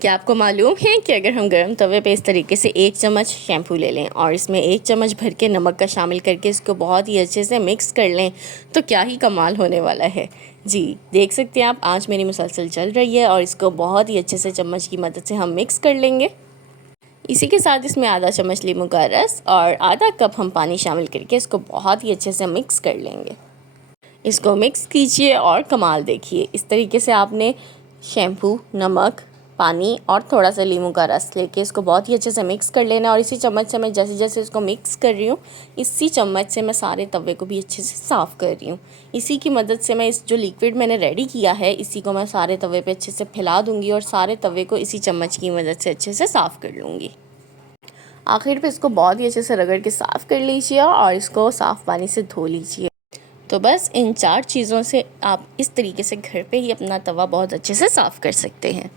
क्या आपको मालूम है कि अगर हम गर्म तवे पे इस तरीके से 1 चम्मच शैम्पू ले लें और इसमें 1 चम्मच भर के नमक का शामिल करके इसको बहुत ही अच्छे से मिक्स कर लें तो क्या ही कमाल होने वाला है। जी देख सकते हैं आप, आंच मेरी मुसलसल चल रही है और इसको बहुत ही अच्छे से चम्मच की मदद से हम मिक्स कर लेंगे। इसी के साथ इसमें आधा चम्मच नींबू का रस और आधा कप हम पानी शामिल करके इसको बहुत ही अच्छे से मिक्स कर लेंगे। इसको मिक्स कीजिए और कमाल देखिए। इस तरीके से आपने शैम्पू, नमक, पानी और थोड़ा सा नींबू का रस लेके इसको बहुत ही अच्छे से मिक्स कर लेना। और इसी चम्मच से मैं जैसे जैसे इसको मिक्स कर रही हूँ, इसी चम्मच से मैं सारे तवे को भी अच्छे से साफ़ कर रही हूँ। इसी की मदद से मैं इस जो लिक्विड मैंने रेडी किया है, इसी को मैं सारे तवे पे अच्छे से फैला दूँगी और सारे तवे को इसी चम्मच की मदद से अच्छे से साफ़ कर लूँगी। आखिर पे इसको बहुत ही अच्छे से रगड़ के साफ़ कर लीजिए और इसको साफ़ पानी से धो लीजिए। तो बस इन 4 चीज़ों से आप इस तरीके से घर पे ही अपना तवा बहुत अच्छे से साफ़ कर सकते हैं।